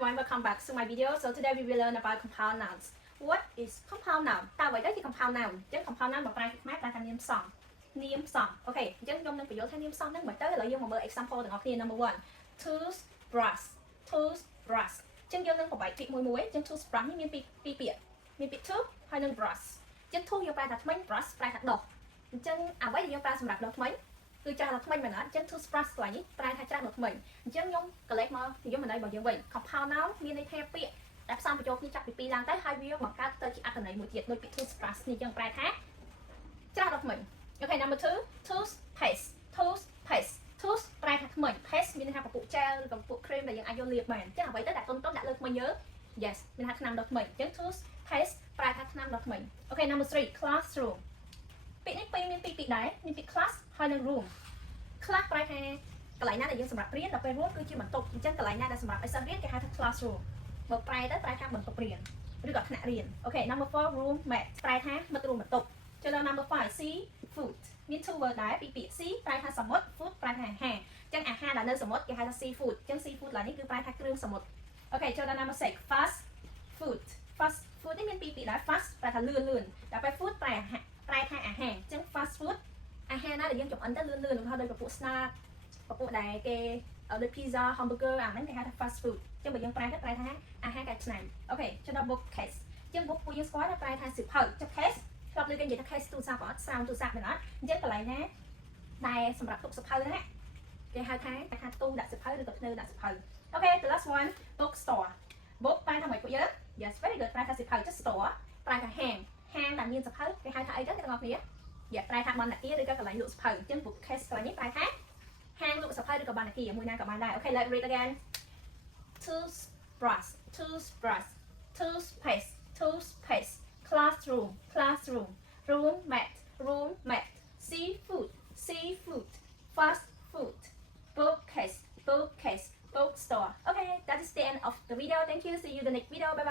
everyone, welcome back to my video. So today we will learn about compound nouns. What is compound noun? Ta vậy đó thì compound noun. Chứ compound noun bằng bài mát là thành niêm song. Niêm song. Ok, chứ dùng năng sử dụng thành niêm song nó mới tới là dùng một example từng học number 1. Toothbrush. Toothbrush. Chứ dùng năng của bài kịch mùi muối. Chứ toothbrush như miên pi bịa. Miên pi tooth hay năng brush. Chứ thu dùng bài thật mấy brush bài thật độc. Chứ vậy thì dùng bài sầm rạp độc mấy. គឺចាស់ដល់ថ្មីមែនអត់ចឹង toothbrush ស្វ័យនេះប្រែថាចាស់ដល់ថ្មីអញ្ចឹងខ្ញុំកលេសមកនិយាយមិនអីរបស់យើងវិញ compound noun មានន័យថាពាក្យដែលផ្សំបញ្ចូលគ្នាចាប់ពី2ឡើងទៅហើយវាបង្កើតទៅជាអត្ថន័យមួយទៀតដូចពាក្យ toothbrush នេះចឹងប្រែថាចាស់ដល់ថ្មីអូខេ number 2 toothpaste toothpaste tooth ប្រែថាថ្មី paste មានន័យថាពពុះ gel ឬក៏ពពុះ cream ដែលយើងអាចយកលាបបានចឹងអ្វីទៅដាក់តុនតុនដាក់លើថ្មីយើង yes មានថាថ្នាំដល់ថ្មីអញ្ចឹង toothpaste ប្រែថាថ្នាំដល់ថ្មីអូខេ number 3 classroom ពាក្យនេះមានពីរដែរមានពាក្យ class ហើយនិង room class ប្រែថាកន្លែងណាដែលយើងសម្រាប់រៀនដល់ពេល room គឺជាបន្ទប់អញ្ចឹងកន្លែងណាដែលសម្រាប់ឲ្យសិស្សរៀនគេហៅថា classroom បើប្រែទៅប្រែថាបន្ទប់រៀនឬក៏ថ្នាក់រៀនអូខេ number 4 roommate ប្រែថាមិត្តរួមបន្ទប់ចូលដល់ number 5 sea food មាន two word ដែរពីពាក្យ sea ប្រែថាសមុទ្រ food ប្រែថាអាហារអញ្ចឹងអាហារដែលនៅសមុទ្រគេហៅថា sea food អញ្ចឹង sea food ឡើយនេះគឺប្រែថាគ្រឿងសមុទ្រអូខេចូលដល់ number 6 fast food fast food នេះមានពីរពាក្យដែរ fast ប្រែថាលឿនដល់ពេល food ប្រែថាអាហារអញ្ចឹង fast food អាហារណាដែលយើងចំអិនទៅលឿនឧទាហរណ៍ដូចពពុះ snack ពពុះដែលគេដូច pizza hamburger អាហ្នឹងគេហៅថា fast food អញ្ចឹងបើយើងប្រែទៅប្រែថាអាហារកែច្នៃអូខេចូលដល់ book case អញ្ចឹង book ពួកយើងស្គាល់ថាប្រែថាសៀវភៅចុះ case ធ្លាប់លើគេនិយាយថា case ទូរស័ព្ទអត់ sound ទូរស័ព្ទមែនអត់អញ្ចឹងកន្លែងណាដែលសម្រាប់ទុកសៀវភៅហ្នឹងគេហៅថាទូដាក់សៀវភៅឬក៏ធ្នើដាក់សៀវភៅអូខេ the last one book store book ប្រែថាមកពួកយើង yes very good ប្រែថាសៀវភៅចុះ store ប្រែថាហាងដែលមានសៀវភៅគេហៅថាអីទៅអ្នកនរគ្នាយ៉ាប្រែថាបណ្ណាគារឬក៏កន្លែងលក់សៀវភៅអញ្ចឹង book case កន្លែងនេះប្រែថាហាងលក់សៀវភៅឬក៏បណ្ណាគារមួយណាក៏បានដែរអូខេ let's read again toothbrush toothpaste classroom roommate seafood fast food bookcase bookstore okay that is the end of the video thank you see you in the next video bye bye